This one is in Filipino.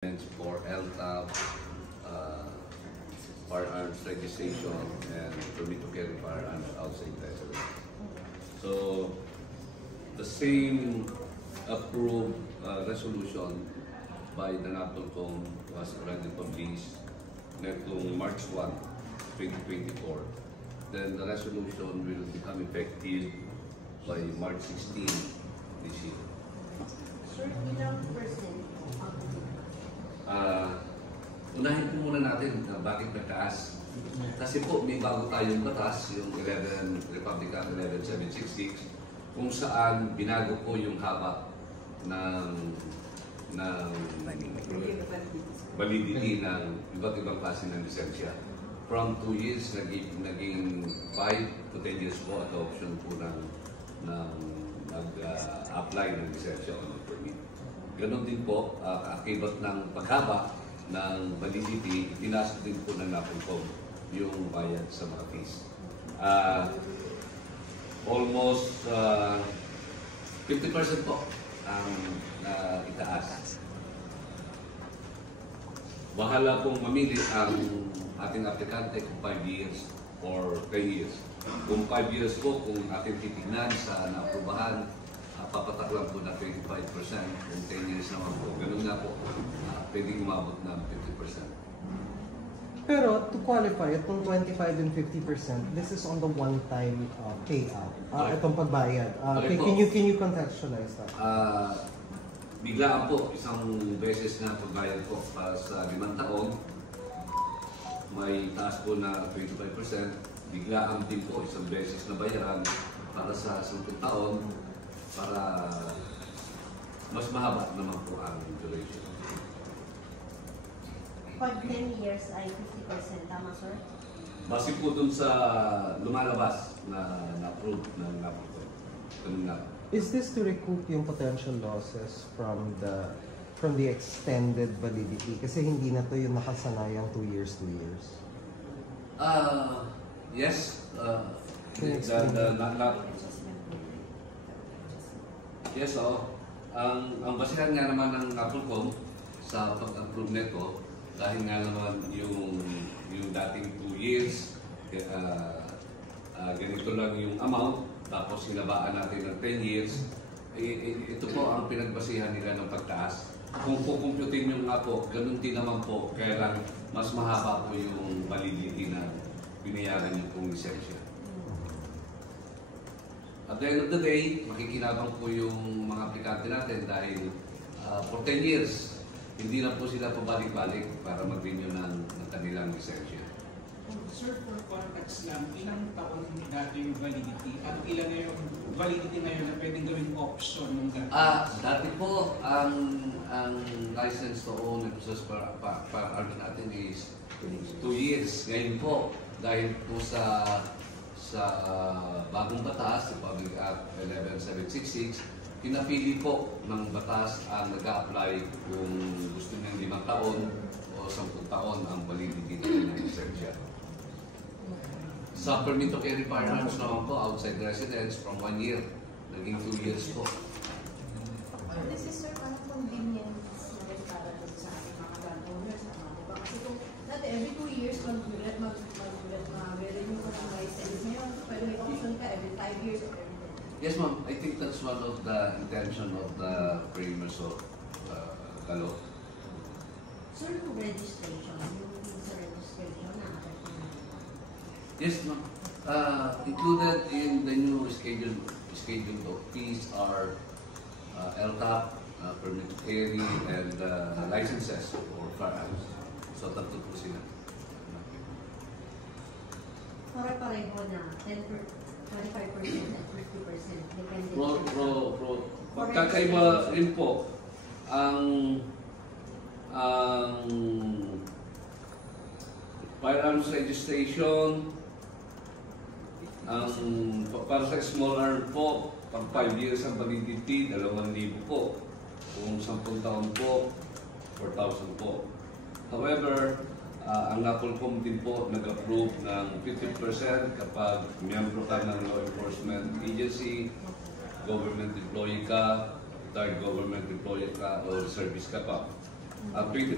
for LTAP, firearms registration, and permit to carry firearms outside residence. So, the same approved resolution by the NAPOLCOM was already published netong March 1, 2024. Then the resolution will become effective by March 16 this year. Sir, ilang percent? Unahin po muna natin bakit nagtaas. Kasi po may bago tayong batas, yung Republic Act 11766, kung saan binago po yung haba ng validity ng iba't ibang klase ng lisensya. From 2 years, naging 5 to 10 years po at option po ng nag-apply ng lisensya o ng permit. Ganon din po, akibat ng paghaba ng validity, pinasok din po ng NAPOLCOM yung bayad sa mga fees. Almost 50% po ang itaas. Bahala pong mamili ang ating aplikante kung 5 years or 10 years. Kung 5 years po, kung ating titignan sa naaprubahan, papatak lang po na 25%. Kung 10 years naman po, ganun nga po, pwedeng umabot ng 50%. Pero to qualify, itong 25 and 50%, this is on the one-time payout. Itong pagbayad. Can you contextualize that? Biglaan po, isang beses na pagbayad po para sa 5 taon. May taas po na 25%. Biglaan din po isang beses na bayaran para sa 10 taon para mas mahaba naman po ang duration. Pag 10 years ay 50%, tama sir? Base po dun sa lumalabas na na-approve ng NAPOLCOM. Is this to recoup yung potential losses from the extended validity? Kasi hindi na to yung nakasanayang 2 years. Yes. Yes, ang basihan nga naman ng NAPOLCOM sa pag-approve nito, dahil nga naman yung dating 2 years, ganito lang yung amount, tapos hinabaan natin ng 10 years, ito po ang pinagbasihan nila ng pagtaas. Kung kukumputin nyo nga po, ganun din naman po, kaya lang mas mahaba po yung validity na binayaran nyo pong lisensya. At the end of the day, makikinabang po yung mga aplikante natin dahil for 10 years, hindi na po sila pabalik-balik para mag-renew ng kanilang lisensya. Sir, for context lang, ilang taon dati yung validity at ilan na yung validity ngayon na pwedeng gawing option ng dati? Dati po, ang license to own and possess firearms natin is 2 years. Ngayon po, dahil po sa bagong batas, Republic Act 11766, pinapili po ng batas ang nag-a-apply kung gusto niyang 5 taon o 10 taon ang validity ng lisensya. Sa permit to carry firearms naman po, outside residence, from 1 year, naging 2 years po. This is sir, anong convenience na rin para sa ating mga gun owners? Diba? Kasi kung dati every 2 years, mag-renew ka ng license. Ngayon, pwede may option ka every 5 years or every 10 years. Yes, ma'am. I think that's one of the intention of the framers of the law. Sir, yung registration, yung sa registration na Yes, ma'am. Included in the new schedule of fees are LTAP, permit to carry, and licenses for firearms. So, tatlo po sila. Pare-pareho na 25% at 50%. Depende Magkakaiba rin po ang firearms registration. Para sa small arm po, pag 5 years ang validity, 2,000 po. Kung 10 taon po, 4,000 po. However, ang NAPOLCOM din po nag-approve ng 50% kapag miyembro ka ng law enforcement agency, government employee ka, retired government employee ka, o service ka pa. 20